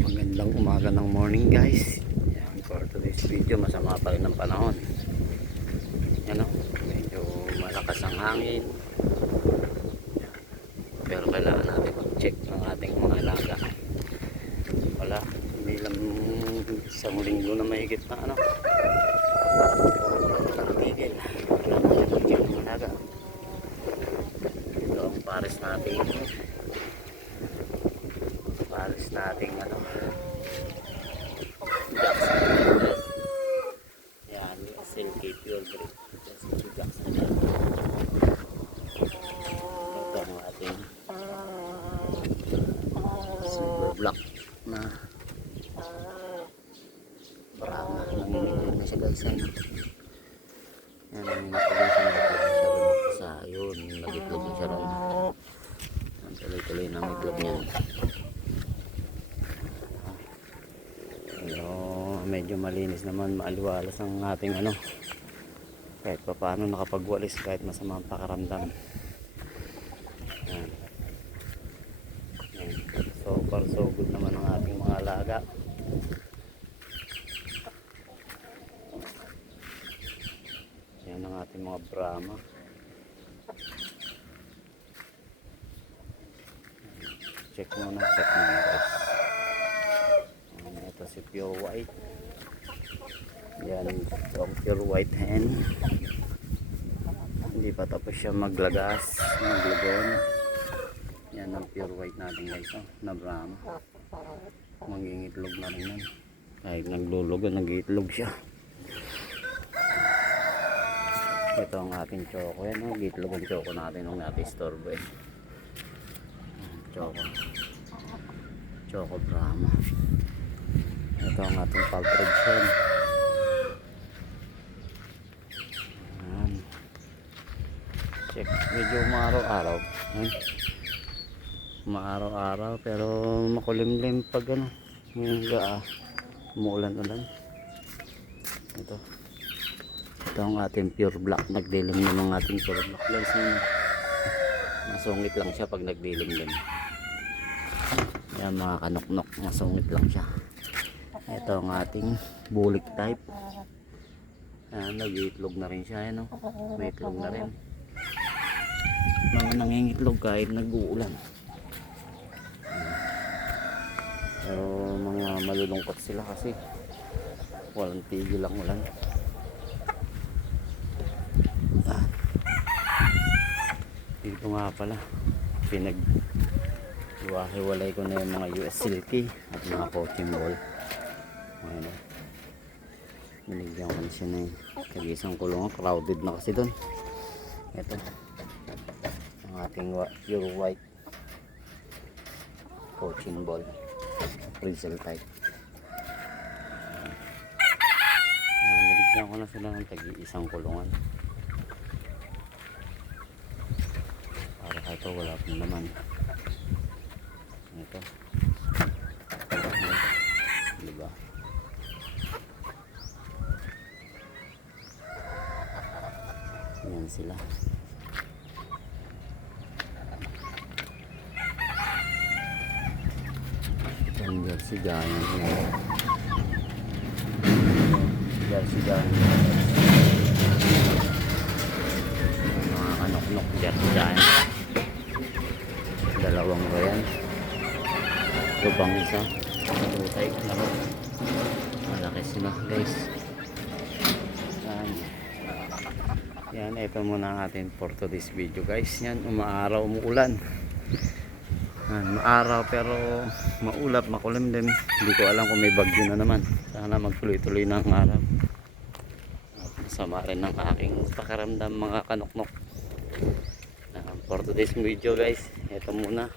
Magandang umaga ng morning guys. Yan, for today's video, masama pa rin ang panahon. Yan o, medyo malakas ang hangin. Pero kailangan natin mag-check ng ating mga alaga. Wala, hindi lang isang linggo na mahigit na ano. Tigil. Kailangan natin mag-check ng alaga. Ito ang pares natin pares nating ano Jackson yan yung silky pure breed silky Jackson ito ang ating silver black na Brahma nanginginig na siya guys yan nanginginig na siya sa yun nagitlog na siya ron Yan, tuloy-tuloy na may itlog Pero medyo malinis naman, maaliwalas ang ating ano. Kahit pa paano nakapagwalis kahit masama ang pakaramdam. Yan. Yan. So far so good naman ang ating mga alaga. Yan ang ating mga Brahma. Check muna, check muna guys. Ayan, ito si pure white. Yan, ang pure white hen. Hindi pa tapos siya maglagas, maglagon. Yan ang pure white natin guys, oh, na Brahma. Mangingitlog na rin yan. Kahit naglulog, nagiitlog siya. Ito ang ating choco. Yan, oh, gitlog ang choco natin nung natin store eh. Choco. Choco Brahma. Ito ang ating paltridge hen. Ayan. Check. Medyo maaraw-araw. Maaraw-araw pero makulimlim pag ano. Yung gaa. Umuulan-ulan. Ito. Ito ang ating pure black. Nagdilim na ng ating pure black. Yun. Masungit lang siya pag nagdilim din. Yan mga kanoknok. Masungit lang siya. Ito ang ating bulik type. Ayan, nag-iitlog na rin siya. Ayan, oh. May itlog na rin. Mga nangingitlog kahit nag-uulan. Pero mga malulungkot sila kasi walang tigil ang ulan. Ah. Dito nga pala pinag hiwa-hiwalay ko na yung mga US Silky at mga coaching ball. Ayan o. Binigyan ko na siya na yung kagisang kulungan. Crowded na kasi doon. Ito. Wa- pure white coaching ball. Bristle type. Ayan, Binigyan ko na sila ng tagi-isang kulungan. Para kahit wala pong naman. Ito. Diba? Yan sila. Ito ang Jersey Giant. Jersey Giant. Mga kanok-nok Jersey Giant. Dalawang ba yan? Ito isa. Tutay. Laro. Malaki sila guys. Yan. Ito muna ang ating for today's video guys. Yan, umaaraw, umuulan. Yan, maaraw pero maulap, makulim din. Hindi ko alam kung may bagyo na naman. Sana magtuloy-tuloy na ang araw. At Masama rin ng aking pakaramdam mga kanoknok. Uh, for today's video guys, ito muna.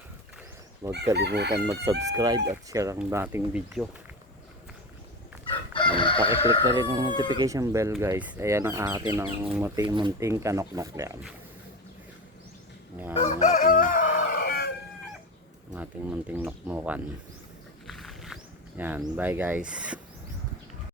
Huwag kalimutan mag-subscribe at share ang dating video. Um, pakiclick na rin ang notification bell guys. Ayan ang atin ng munting-munting kanoknok yan. Ayan ang ating ang ating munting noknokan. Yan, bye guys.